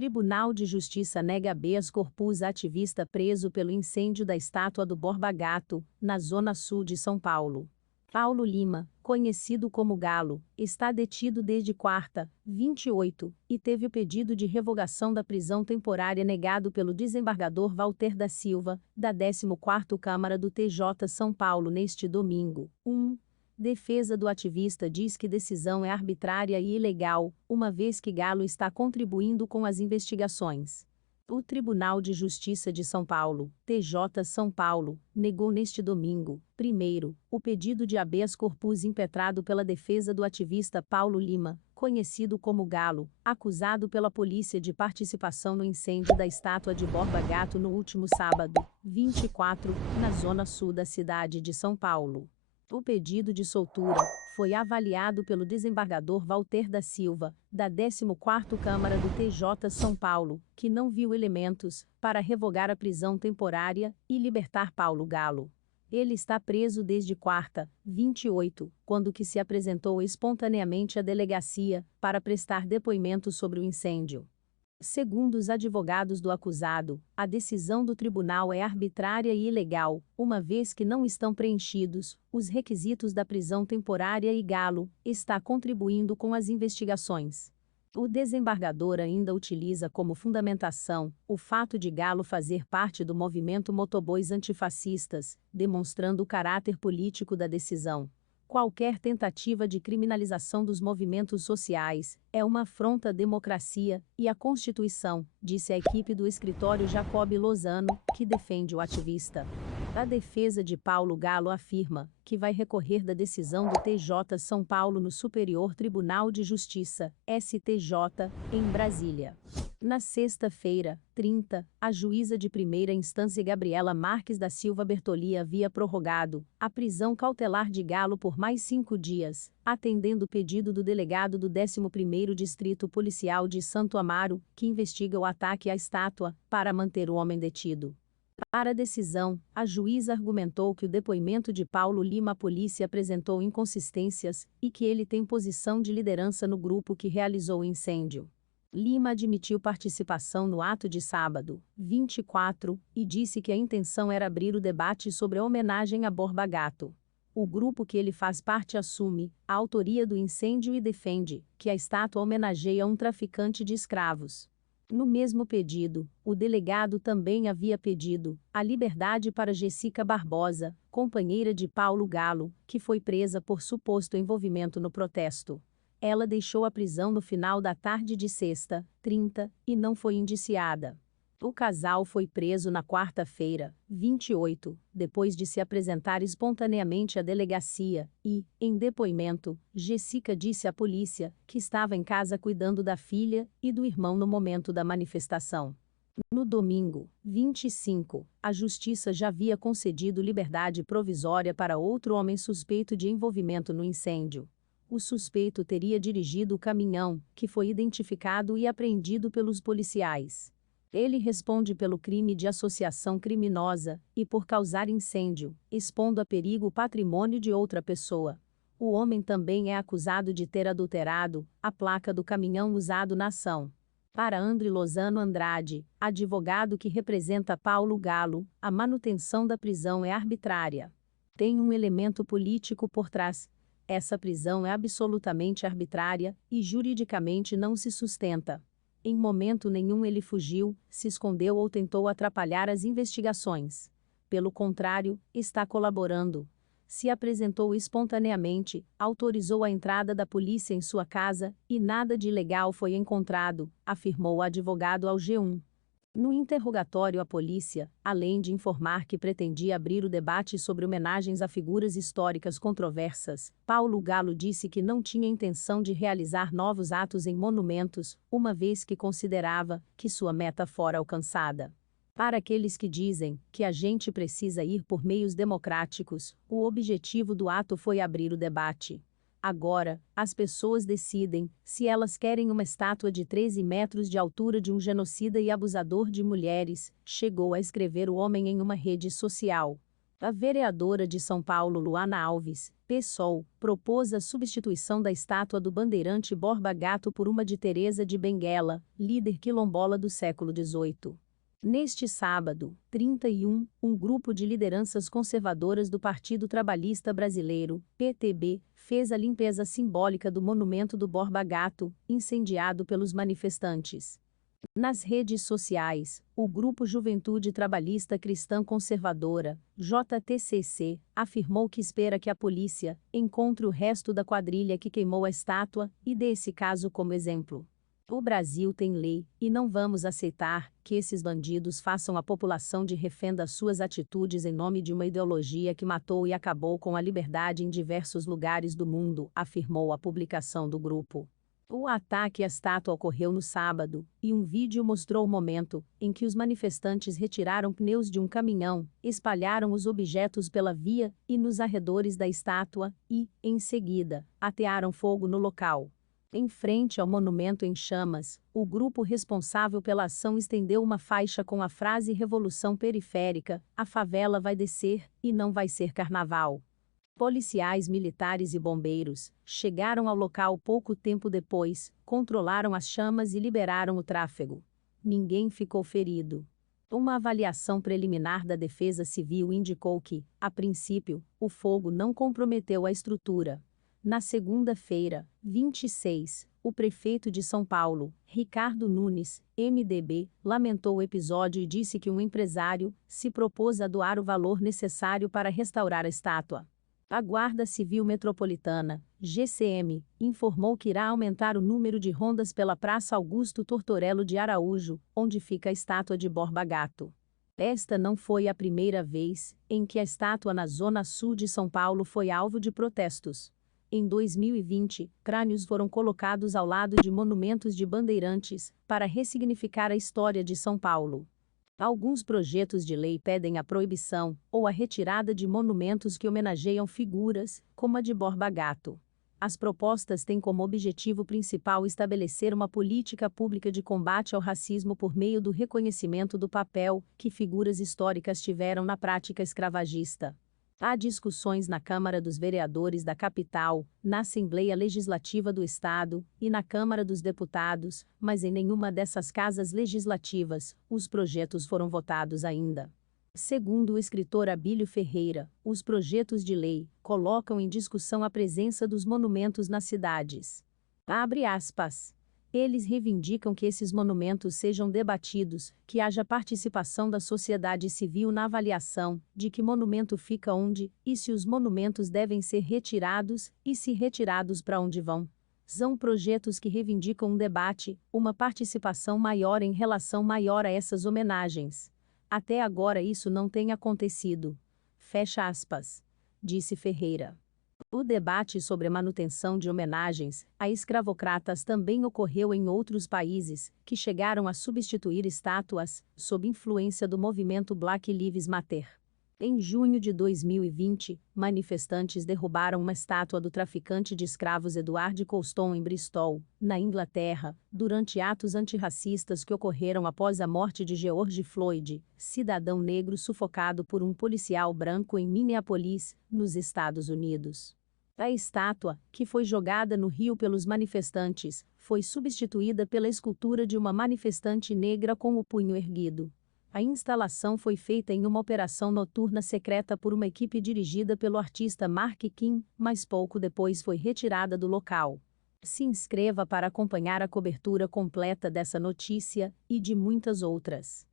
Tribunal de Justiça nega habeas corpus a ativista preso pelo incêndio da estátua do Borba Gato, na zona sul de São Paulo. Paulo Lima, conhecido como Galo, está detido desde quarta, 28, e teve o pedido de revogação da prisão temporária negado pelo desembargador Walter da Silva, da 14ª Câmara do TJ São Paulo neste domingo. Defesa do ativista diz que decisão é arbitrária e ilegal, uma vez que Galo está contribuindo com as investigações. O Tribunal de Justiça de São Paulo, TJ São Paulo, negou neste domingo, 1º, o pedido de habeas corpus impetrado pela defesa do ativista Paulo Lima, conhecido como Galo, acusado pela polícia de participação no incêndio da estátua de Borba Gato no último sábado, 24, na zona sul da cidade de São Paulo. O pedido de soltura foi avaliado pelo desembargador Walter da Silva, da 14ª Câmara do TJ São Paulo, que não viu elementos para revogar a prisão temporária e libertar Paulo Galo. Ele está preso desde quarta, 28, quando que se apresentou espontaneamente à delegacia para prestar depoimento sobre o incêndio. Segundo os advogados do acusado, a decisão do tribunal é arbitrária e ilegal, uma vez que não estão preenchidos os requisitos da prisão temporária e Galo está contribuindo com as investigações. O desembargador ainda utiliza como fundamentação o fato de Galo fazer parte do movimento Motobois Antifascistas, demonstrando o caráter político da decisão. Qualquer tentativa de criminalização dos movimentos sociais é uma afronta à democracia e à Constituição, disse a equipe do escritório Jacob Lozano, que defende o ativista. A defesa de Paulo Galo afirma que vai recorrer da decisão do TJ São Paulo no Superior Tribunal de Justiça, STJ, em Brasília. Na sexta-feira, 30, a juíza de primeira instância Gabriela Marques da Silva Bertoli havia prorrogado a prisão cautelar de Galo por mais 5 dias, atendendo o pedido do delegado do 11º Distrito Policial de Santo Amaro, que investiga o ataque à estátua, para manter o homem detido. Para a decisão, a juíza argumentou que o depoimento de Paulo Lima à polícia apresentou inconsistências e que ele tem posição de liderança no grupo que realizou o incêndio. Lima admitiu participação no ato de sábado, 24, e disse que a intenção era abrir o debate sobre a homenagem a Borba Gato. O grupo que ele faz parte assume a autoria do incêndio e defende que a estátua homenageia um traficante de escravos. No mesmo pedido, o delegado também havia pedido a liberdade para Jessica Barbosa, companheira de Paulo Galo, que foi presa por suposto envolvimento no protesto. Ela deixou a prisão no final da tarde de sexta, 30, e não foi indiciada. O casal foi preso na quarta-feira, 28, depois de se apresentar espontaneamente à delegacia e, em depoimento, Jessica disse à polícia que estava em casa cuidando da filha e do irmão no momento da manifestação. No domingo, 25, a justiça já havia concedido liberdade provisória para outro homem suspeito de envolvimento no incêndio. O suspeito teria dirigido o caminhão, que foi identificado e apreendido pelos policiais. Ele responde pelo crime de associação criminosa e por causar incêndio, expondo a perigo o patrimônio de outra pessoa. O homem também é acusado de ter adulterado a placa do caminhão usado na ação. Para André Lozano Andrade, advogado que representa Paulo Galo, a manutenção da prisão é arbitrária. Tem um elemento político por trás. Essa prisão é absolutamente arbitrária e juridicamente não se sustenta. Em momento nenhum ele fugiu, se escondeu ou tentou atrapalhar as investigações. Pelo contrário, está colaborando. Se apresentou espontaneamente, autorizou a entrada da polícia em sua casa e nada de ilegal foi encontrado, afirmou o advogado ao G1. No interrogatório à polícia, além de informar que pretendia abrir o debate sobre homenagens a figuras históricas controversas, Paulo Galo disse que não tinha intenção de realizar novos atos em monumentos, uma vez que considerava que sua meta fora alcançada. Para aqueles que dizem que a gente precisa ir por meios democráticos, o objetivo do ato foi abrir o debate. Agora, as pessoas decidem se elas querem uma estátua de 13 metros de altura de um genocida e abusador de mulheres, chegou a escrever o homem em uma rede social. A vereadora de São Paulo, Luana Alves, PSOL, propôs a substituição da estátua do bandeirante Borba Gato por uma de Teresa de Benguela, líder quilombola do século XVIII. Neste sábado, 31, um grupo de lideranças conservadoras do Partido Trabalhista Brasileiro, PTB, fez a limpeza simbólica do monumento do Borba Gato, incendiado pelos manifestantes. Nas redes sociais, o Grupo Juventude Trabalhista Cristã Conservadora, JTCC, afirmou que espera que a polícia encontre o resto da quadrilha que queimou a estátua e dê esse caso como exemplo. O Brasil tem lei, e não vamos aceitar que esses bandidos façam a população de refém das suas atitudes em nome de uma ideologia que matou e acabou com a liberdade em diversos lugares do mundo, afirmou a publicação do grupo. O ataque à estátua ocorreu no sábado, e um vídeo mostrou o momento em que os manifestantes retiraram pneus de um caminhão, espalharam os objetos pela via e nos arredores da estátua e, em seguida, atearam fogo no local. Em frente ao monumento em chamas, o grupo responsável pela ação estendeu uma faixa com a frase Revolução Periférica: a favela vai descer, e não vai ser carnaval. Policiais militares e bombeiros chegaram ao local pouco tempo depois, controlaram as chamas e liberaram o tráfego. Ninguém ficou ferido. Uma avaliação preliminar da Defesa Civil indicou que, a princípio, o fogo não comprometeu a estrutura. Na segunda-feira, 26, o prefeito de São Paulo, Ricardo Nunes, MDB, lamentou o episódio e disse que um empresário se propôs a doar o valor necessário para restaurar a estátua. A Guarda Civil Metropolitana, GCM, informou que irá aumentar o número de rondas pela Praça Augusto Tortorello de Araújo, onde fica a estátua de Borba Gato. Esta não foi a primeira vez em que a estátua na zona sul de São Paulo foi alvo de protestos. Em 2020, crânios foram colocados ao lado de monumentos de bandeirantes, para ressignificar a história de São Paulo. Alguns projetos de lei pedem a proibição ou a retirada de monumentos que homenageiam figuras, como a de Borba Gato. As propostas têm como objetivo principal estabelecer uma política pública de combate ao racismo por meio do reconhecimento do papel que figuras históricas tiveram na prática escravagista. Há discussões na Câmara dos Vereadores da capital, na Assembleia Legislativa do Estado e na Câmara dos Deputados, mas em nenhuma dessas casas legislativas os projetos foram votados ainda. Segundo o escritor Abílio Ferreira, os projetos de lei colocam em discussão a presença dos monumentos nas cidades. Abre aspas. Eles reivindicam que esses monumentos sejam debatidos, que haja participação da sociedade civil na avaliação de que monumento fica onde, e se os monumentos devem ser retirados, e se retirados para onde vão. São projetos que reivindicam um debate, uma participação maior em relação maior a essas homenagens. Até agora isso não tem acontecido. Fecha aspas. Disse Ferreira. O debate sobre a manutenção de homenagens a escravocratas também ocorreu em outros países, que chegaram a substituir estátuas, sob influência do movimento Black Lives Matter. Em junho de 2020, manifestantes derrubaram uma estátua do traficante de escravos Edward Colston em Bristol, na Inglaterra, durante atos antirracistas que ocorreram após a morte de George Floyd, cidadão negro sufocado por um policial branco em Minneapolis, nos Estados Unidos. A estátua, que foi jogada no rio pelos manifestantes, foi substituída pela escultura de uma manifestante negra com o punho erguido. A instalação foi feita em uma operação noturna secreta por uma equipe dirigida pelo artista Mark Kim, mas pouco depois foi retirada do local. Se inscreva para acompanhar a cobertura completa dessa notícia e de muitas outras.